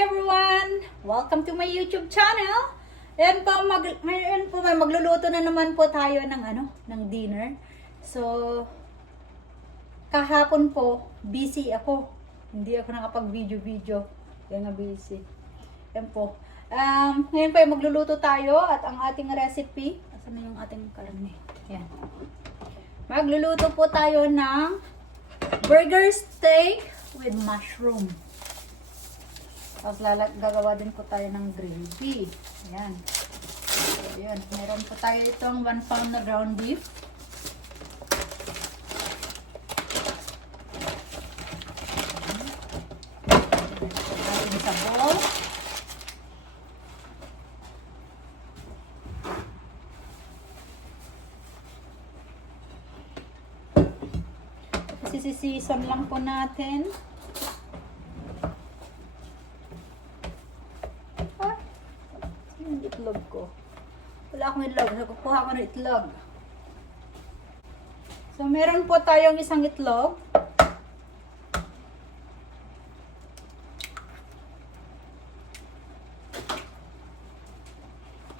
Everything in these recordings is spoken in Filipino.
Hi everyone! Welcome to my YouTube channel. Ayan po, ngayon po magluluto na naman po tayo ng dinner. So, kahapon po, busy ako. Hindi ako nakapag-video. Kaya nga busy. Ayan po. Ngayon po ay magluluto tayo at ang ating recipe, asan na yung ating karne? Ayan. Magluluto po tayo ng burger steak with mushroom. Tapos gagawa din po tayo ng gravy. Ayan. So, ayan. Meron po tayo itong 1 pound na ground beef. Ayan sa bowl. Sisi-season lang po natin. Itlog ko. Wala akong itlog. So, kukuha ko ng itlog. So, meron po tayong isang itlog.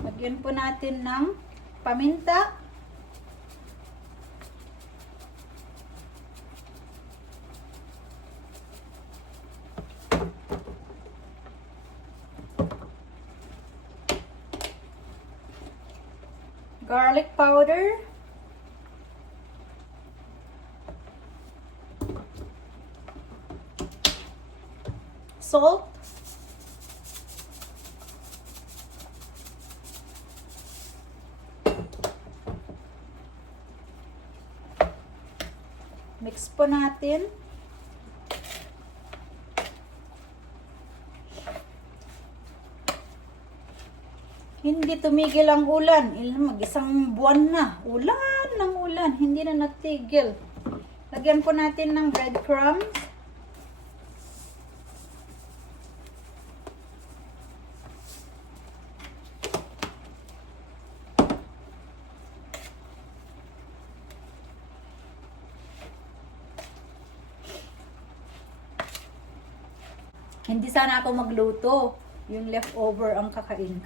Lagyan po natin ng paminta. Garlic powder, salt, mix po natin. Hindi tumigil ang ulan. Mag-isang buwan na. Ulan ng ulan. Hindi na natigil. Lagyan po natin ng breadcrumbs. Hindi sana ako magluto. Yung leftover ang kakain.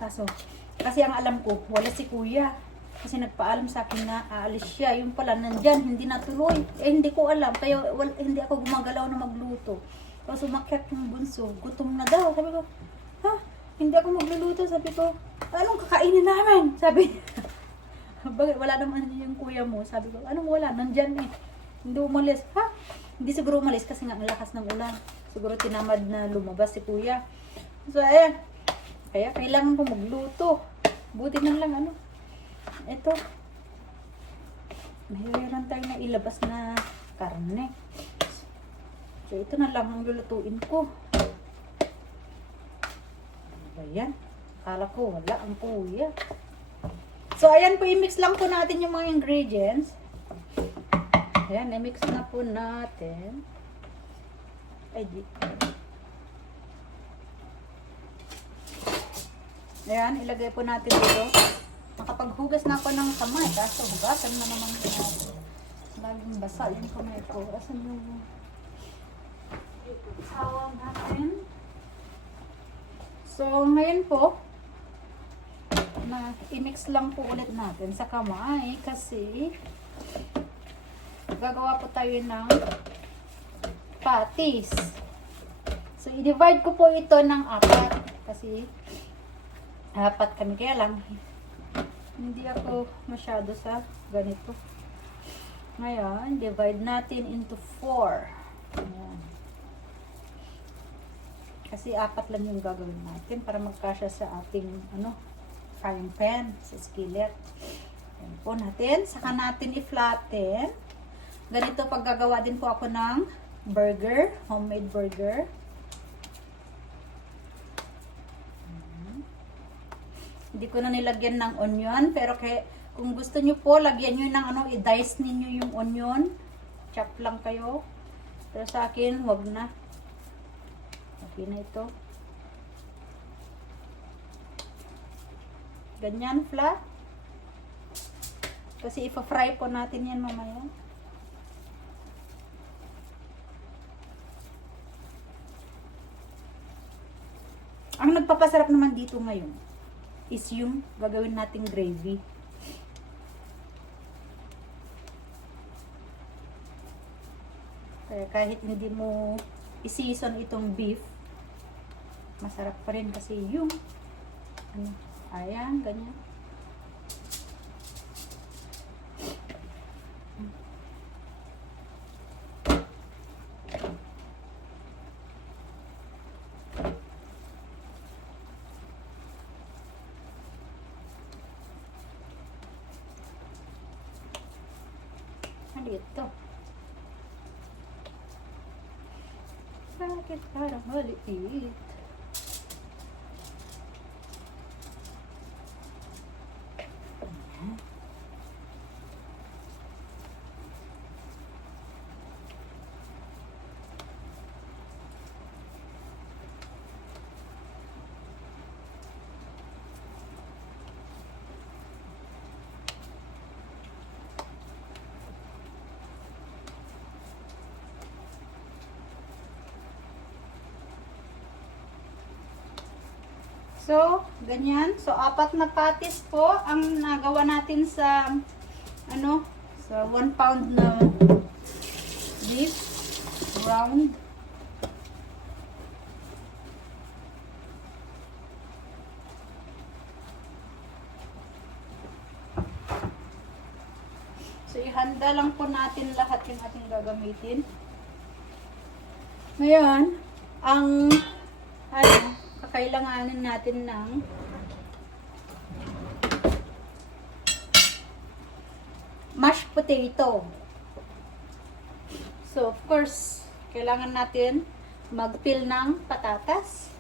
Kasi ang alam ko, wala si kuya. Kasi nagpaalam sa akin na aalis siya. Yung pala, nandyan, hindi natuloy. Hindi ko alam. Kaya hindi ako gumagalaw na magluto. Tapos umakyat yung bunso. Gutom na daw. Sabi ko, ha? Hindi ako magluluto. Sabi ko, anong kakainin namin? Sabi bakit wala naman yung kuya mo? Sabi ko, anong wala? Nandyan eh. Hindi umalis. Ha? Hindi siguro umalis kasi nga ang lakas ng ulan. Siguro tinamad na lumabas si kuya. So, ayan. Kaya kailangan ko magluto. Buti na lang, ito. Mayroon tayo na ilabas na karne. So, ito na lang ang lulutuin ko. Ayan. Akala ko wala ang kuya. So, ayan po, i-mix lang po natin yung mga ingredients. Ayan, i-mix na po natin. Ay, di. Ayan, ilagay po natin dito. Nakapaghugas na ako ng kamay. Kaso hugasan na naman natin. Laging basa yung kamay ko. Asan yung sawang natin? So, ngayon po, i-mix lang po ulit natin sa kamay. Kasi, gagawa po tayo ng patties. So, i-divide ko po ito ng 4. Kasi, 4 kami. Kaya lang, hindi ako masyado sa ganito. Ngayon, divide natin into 4. Ayan. Kasi 4 lang yung gagawin natin para magkasya sa ating frying pan, sa skillet. Ayan po natin. Saka natin i-flatten. Ganito pag gagawa din po ako ng burger, homemade burger. Hindi ko na nilagyan ng onion, pero kung gusto nyo po, lagyan nyo ng i-dice ninyo yung onion. Chop lang kayo. Pero sa akin, wag na. Okay na ito. Ganyan, flat. Kasi ipa-fry po natin yan mamaya. Ang nagpapasarap naman dito ngayon is yung gagawin nating gravy. Kaya kahit hindi mo i-season itong beef, masarap pa rin kasi yung ano, ayan, ganyan. Maliit to. Bakit parang maliit? So, ganyan. So, 4 na patties po ang nagawa natin sa ano, sa 1 pound na beef round. So, ihanda lang po natin lahat yung ating gagamitin. Ngayon, ang ano, kakailanganin natin ng mashed potato. So, of course, kailangan natin mag-peel ng patatas.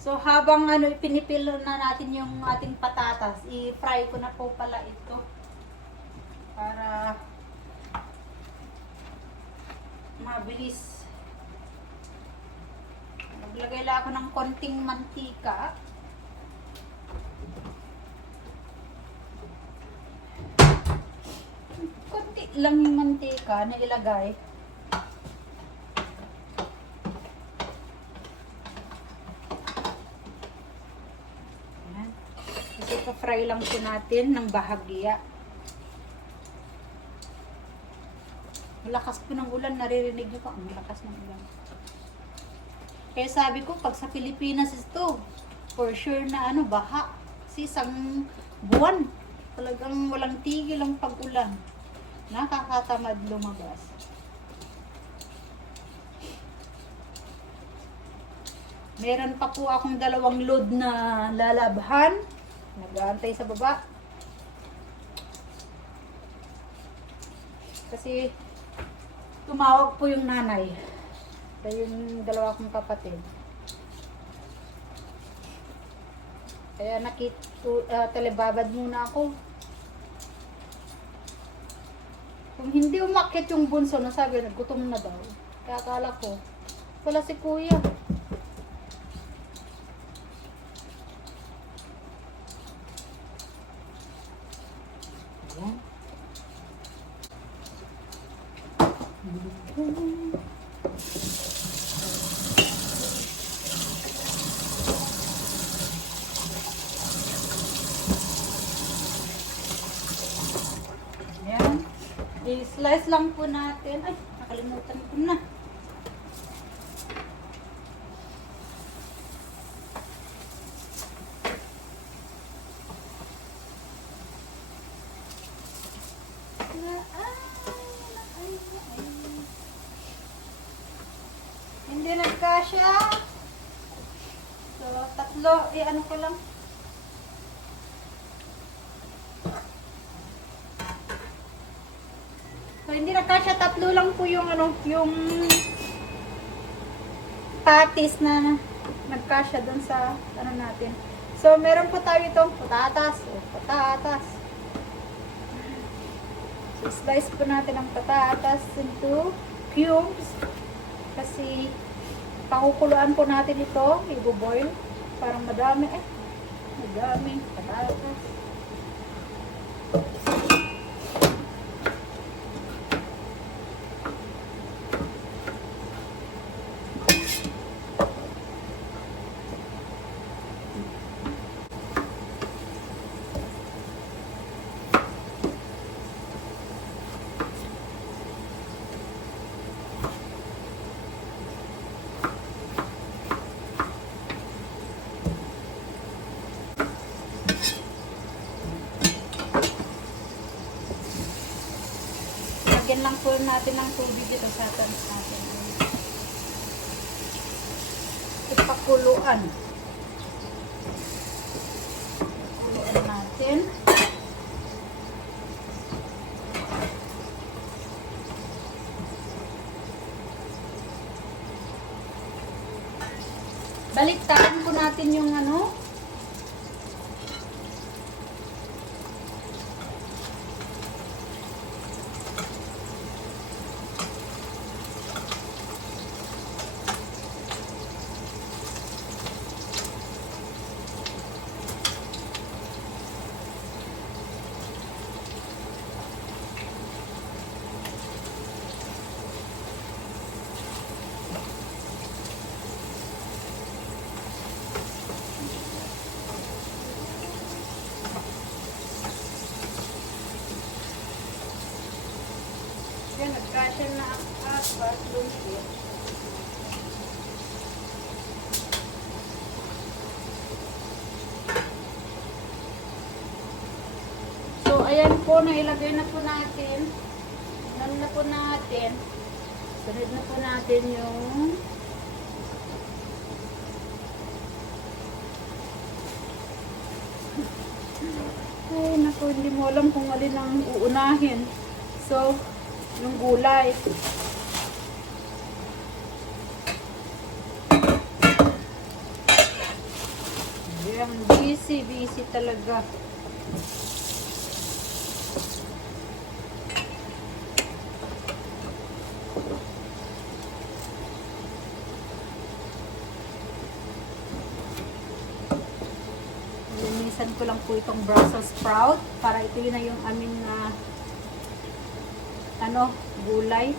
So, habang ano, ipinipil na natin yung ating patatas, i-fry ko na po pala ito. Para mabilis. Naglagay lang ako ng konting mantika. Konti lang yung mantika na ilagay. Fry lang po natin ng bahagya. Malakas po ng ulan, naririnig nyo pa ang malakas ng ulan. Kaya sabi ko, pag sa Pilipinas ito, for sure na ano, baha. Kasi isang buwan, talagang walang tigil ang pag-ulan. Nakakatamad lumabas. Meron pa po akong 2 load na lalabhan. Nag-aantay sa baba. Kasi tumawag po yung nanay. Kaya yung 2 kong kapatid. Kaya telebabad muna ako. Kung hindi umakyat yung bunso, nasabi, nagutom na daw. Kaya akala ko, wala si kuya. Ayan. I-slice lang po natin. Ay, nakalimutan ko na. Hindi nagkasya. So, 3, ano ko lang. So, hindi nagkasya, 3 lang po yung ano, yung patties na nagkasya dun sa ano natin. So, meron po tayo itong patatas. Patatas. So, slice po natin ang patatas into cubes. Kasi pakukuluan po natin ito, i-boil. Parang madami daming patatas. Lagyan lang po natin ng tubig dito sa atin. Ipakuluan. Pakuluan natin. Baliktaran po natin yung ano. Yan, nagkasya na ang apat, lumikit. So, ayan po, nailagay na po natin. Ano na po natin. Sunod na po natin yung ay, naku, hindi mo alam kung alin ang uunahin. So, yung gulay. Ayan, busy talaga. Linisan ko lang po itong Brussels sprout para ito yun na yung aming gulay.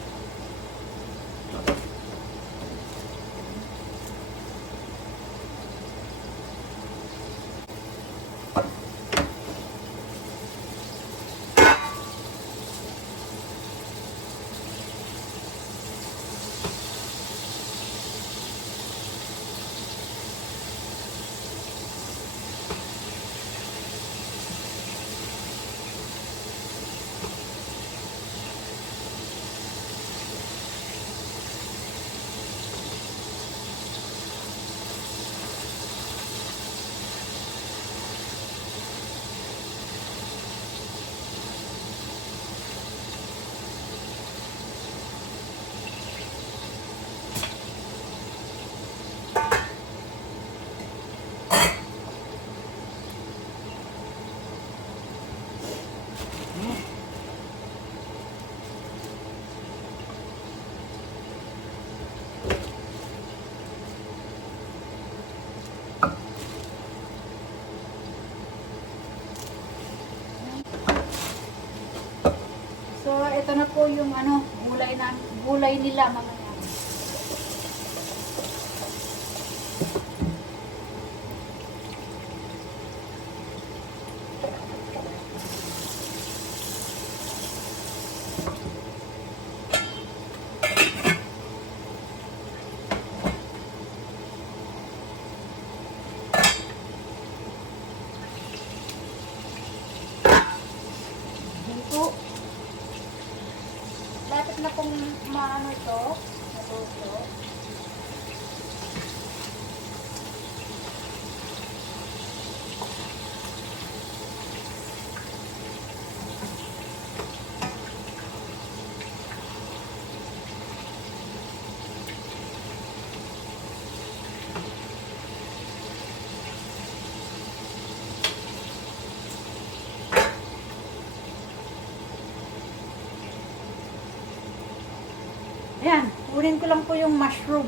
So, ito na po yung gulay nila mamaya. Dito. Lapit na pong maano ito, natuto. Ayan, kunin ko lang po yung mushroom.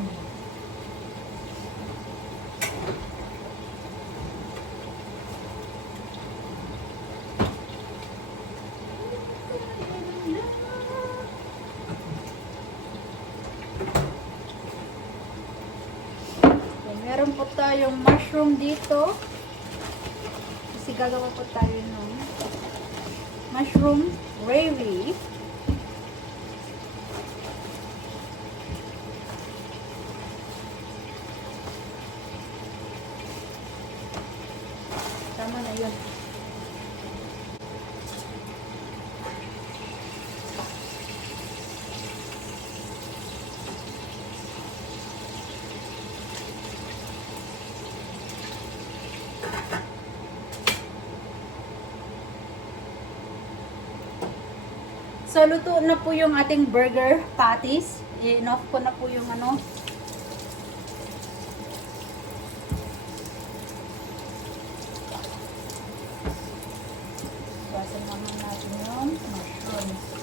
tayong mushroom dito. Kasi gagawa po tayo ng mushroom gravy. Tama na yun. So, luto na po yung ating burger patties. I-off ko na po yung ano. Basan naman natin yung mushrooms.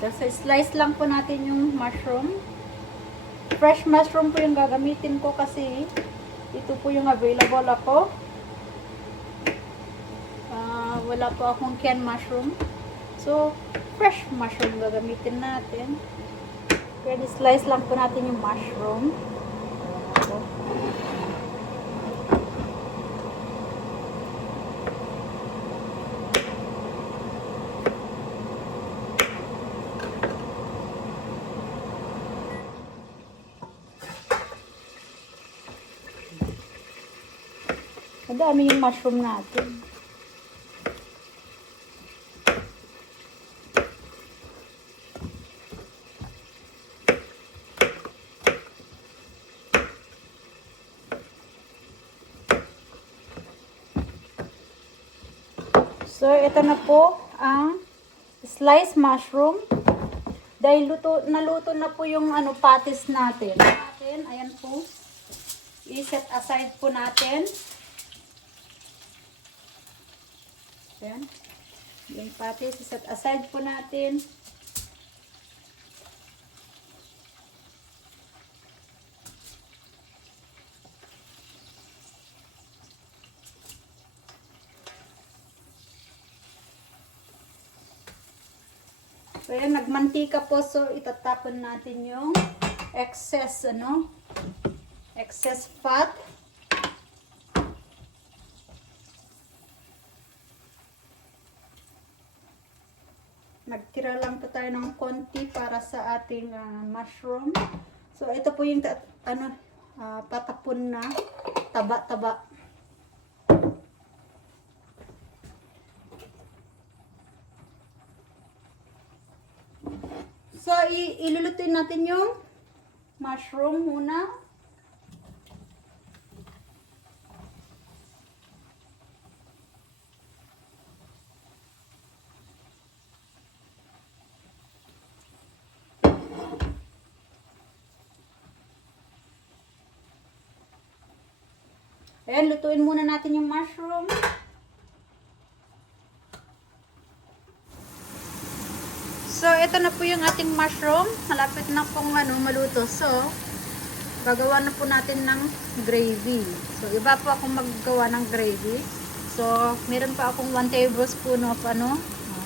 So, slice lang po natin yung mushroom. Fresh mushroom po yung gagamitin ko kasi ito po yung available ako. Wala po akong canned mushroom. So, fresh mushroom gagamitin natin. Pwede slice lang po natin yung mushroom. Madami yung mushroom natin. So, ito na po ang sliced mushroom. Dahil naluto na po yung ano, patties natin. Ayan po. I-set aside po natin. Ayan. Yung patties, set aside po natin. So, ayan, nagmantika po. So, itatapon natin yung excess, excess fat. Nagtira lang po tayo ng konti para sa ating mushroom. So, ito po yung patapon na taba-taba. So, ilulutuin natin yung mushroom muna. Ayan, lutuin muna natin yung mushroom. So, ito na po yung ating mushroom. Malapit na pong maluto. So, gagawa na po natin ng gravy. So, iba po akong maggawa ng gravy. So, meron pa akong 1 tablespoon of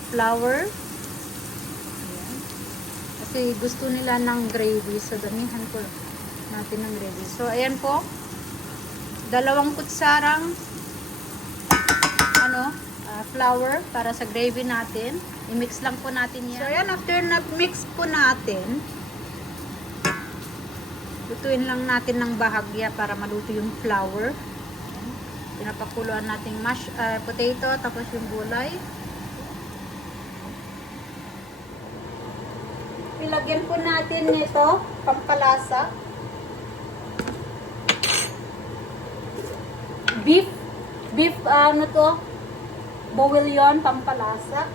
flour. Ayan. Kasi gusto nila ng gravy. So, damihan po natin ng gravy. So, ayan po. 2 kutsarang flour para sa gravy natin. I-mix lang po natin yan. So, ayan, after na-mix po natin, lutuin lang natin ng bahagya para maluto yung flour. Ayan. Pinapakuluan natin potato, tapos yung gulay. Ilagyan po natin nito, pampalasa. Beef bouillon, pampalasa.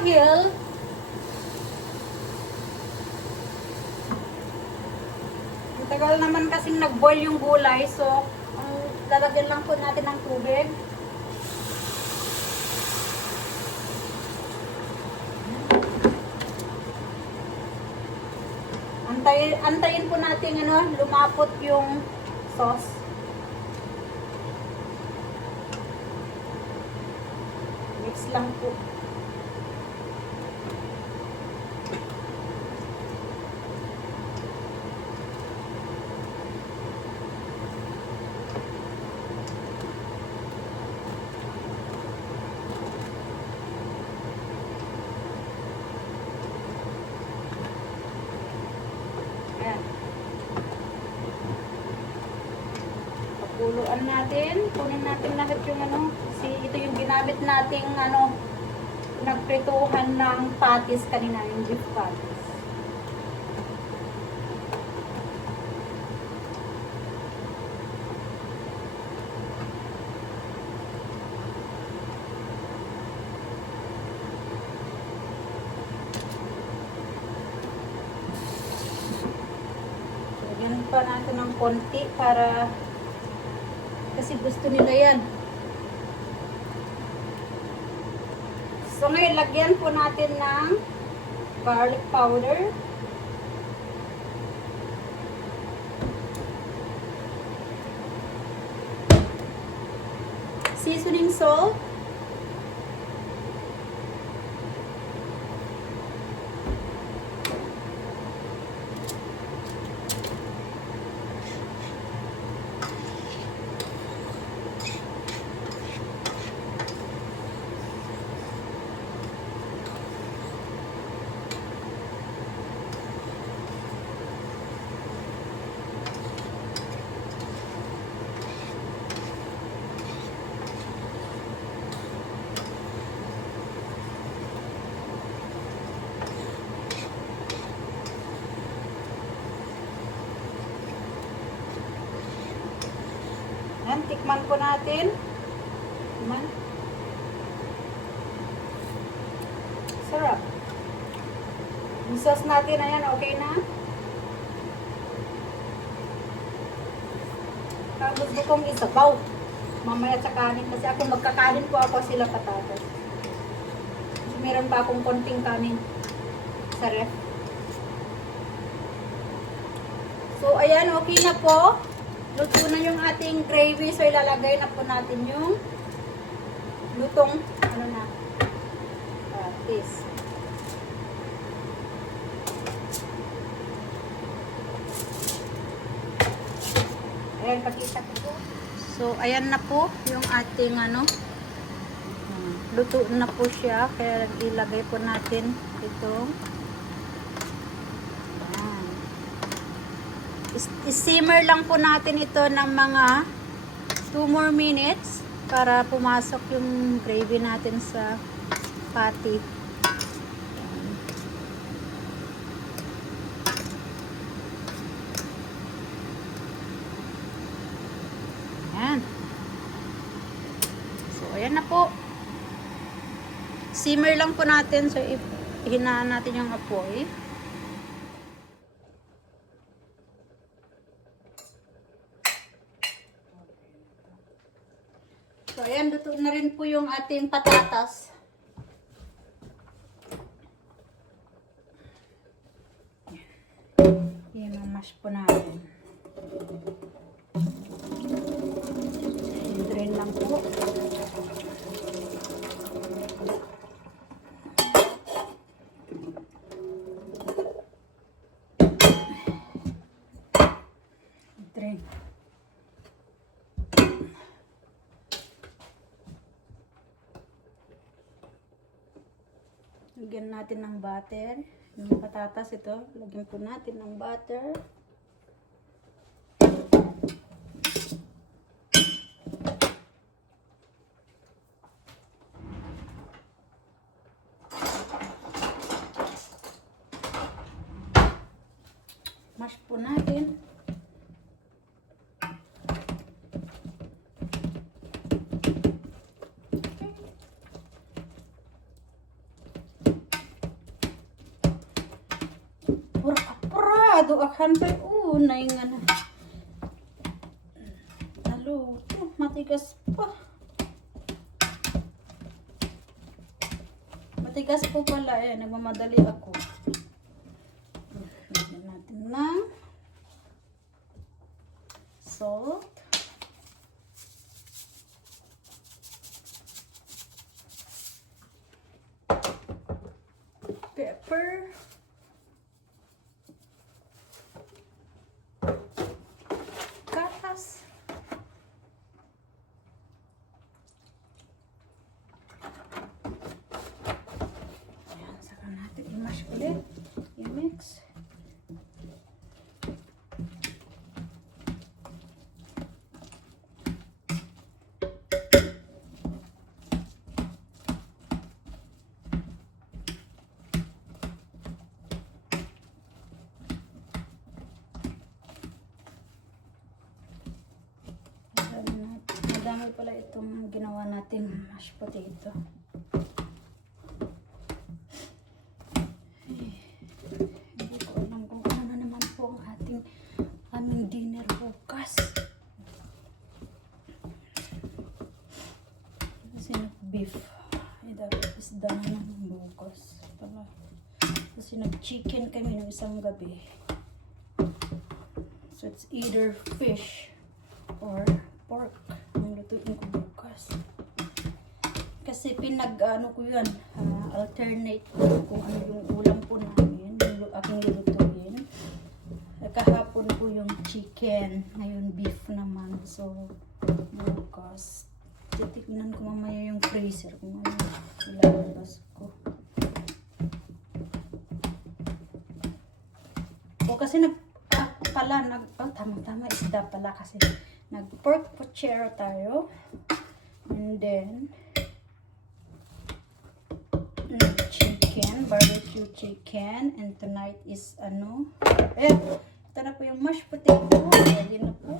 dahil ang tagal naman kasing nag-boil yung gulay, so lalagyan lang po natin ng tubig. Antayin po natin lumapot yung sauce. Mix lang po. Ayan. Pagkuluan natin, kunin natin lahat yung kasi ito yung ginamit nating nagprituhan ng patis kanina, yung beef patis. Lagyan pa natin ng konti para kasi gusto nila yan. So ngayon, lagyan po natin ng garlic powder. Seasoning salt. Yan, tikman po natin. Tikman. Sarap. Yung sauce natin, ayan, okay na. Gusto kong isabaw. Mamaya sa kanin. Kasi ako magkakanin po ako sila patatas. Kasi meron pa akong konting kanin sa ref. So, ayan, okay na po. Luto na yung ating gravy. So, ilalagay na po natin yung lutong, patis. Ayan, pakita ko po. So, ayan na po yung ating luto na po siya. Kaya ilagay po natin itong simmer lang po natin ito ng mga 2 more minutes para pumasok yung gravy natin sa patty. Ayan. So, ayan na po. Simmer lang po natin. So, ihinaan natin yung apoy. So, ayan, luto na rin po yung ating patatas. Yan ang mash po natin. Drain lang po. Drain. Lagyan natin ng butter. Yung patatas ito, lagyan po natin ng butter. Mash po natin. maduakan pa. Unay nga na. Naluto. Matigas pa. Matigas po pala eh. Nagmamadali ako. Lagyan natin ng salt. Pepper. Gatas. Ayan, saka natin i-mash ulit. I-mix. Madami pala itong ginawa natin mashed potato. Hindi ko alam kung ano na naman po ang aming dinner bukas. Kasi nag-beef. Dapat isda na naman bukas pala. Kasi nag-chicken kami ng isang gabi. So it's either fish or pork ang lutuin ko bukas. Kasi pinag-ano ko yun, alternate ko kung ano yung ulam po namin, yung aking lulutuin. Kahapon po yung chicken, ngayon beef naman. So, bukas, titignan ko mamaya yung freezer kung ano ilalabas ko. O kasi tama isda pala kasi nag-pork pochero tayo. And then, chicken, barbecue chicken. And tonight is ito na po yung mashed potato. Ready na po.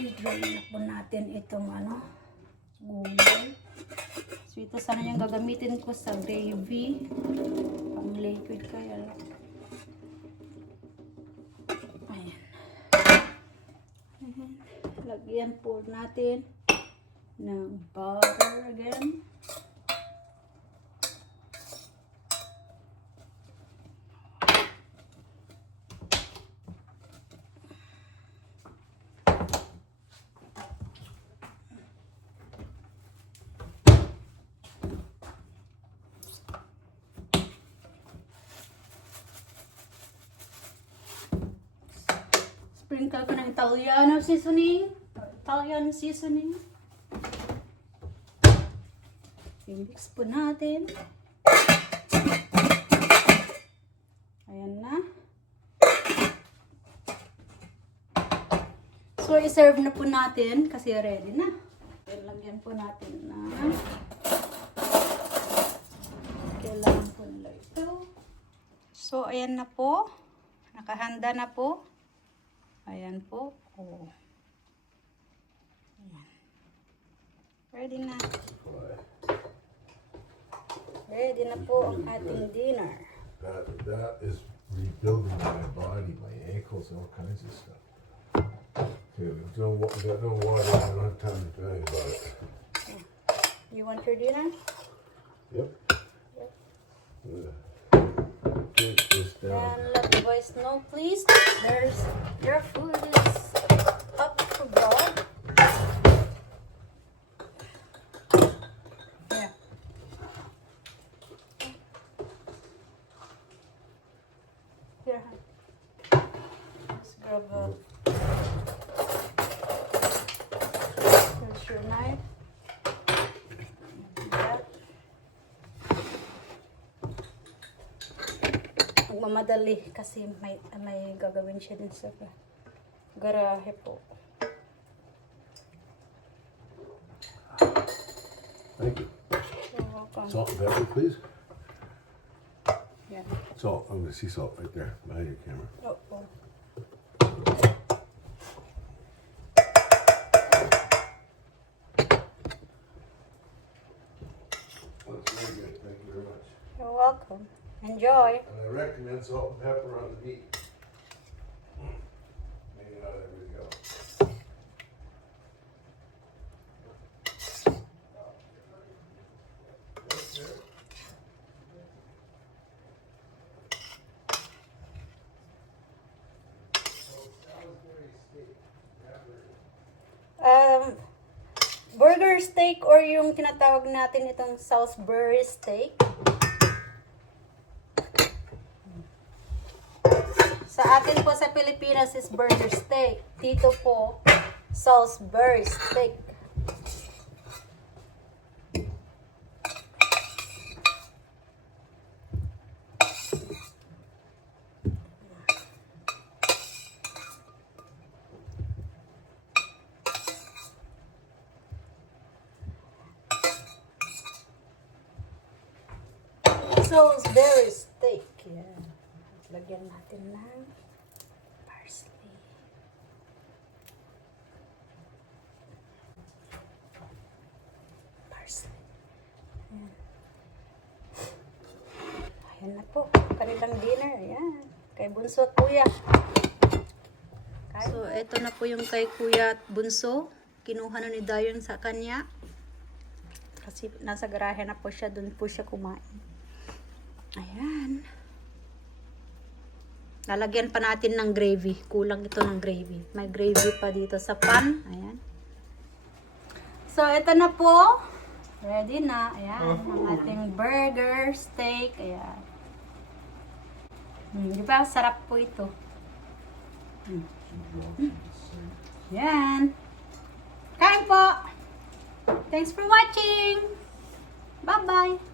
I-drain na po natin itong gulay. So ito sana yung gagamitin ko sa gravy. Pang liquid kaya lang. Ayan. Lagyan po natin ng butter again. Sprinkle ko ng Italiano seasoning. Italian seasoning. I-mix po natin. Ayan na. So, i-serve na po natin kasi ready na. Lagyan po natin na kailangan po nila ito. So, ayan na po. Nakahanda na po. Ayan po. Oh. Ayan. Ready na. Ready na po ang ating dinner. That is rebuilding my body, my ankles, all kinds of stuff. Okay, we got no water. I don't have time to tell you about it. You want your dinner? Yep. Take this down. And let the boys know, please. Your food is up to God. Yeah. Here, hon. Let's grab here's your knife. That. Magmamadali kasi may gagawin siya din sa garahe po. Thank you. You're welcome. Salt and pepper, please. Yeah. Salt. I'm gonna see salt right there behind your camera. Oh. Enjoy. And I recommend salt and pepper on the meat. Maybe not there we go. Burger steak or yung tinatawag natin itong Salisbury steak. Sa atin po sa Pilipinas is burger steak. Dito po, Salisbury steak. Salisbury steak. Yan. Lagyan natin ng parsley. Parsley. Ayan. Ayan na po. Kanilang dinner. Ayan. Kay Bunso at Kuya. So, ito na po yung kay Kuya at Bunso. Kinuha na ni Dayon sa kanya. Kasi nasa garahe na po siya. Doon po siya kumain. Ayan. Lalagyan pa natin ng gravy. Kulang ito ng gravy. May gravy pa dito sa pan. Ayan. So, ito na po. Ready na. Ayan. Ang ating burger, steak. Ayan. Di ba? Sarap po ito. Ayan. Kain po. Thanks for watching. Bye-bye.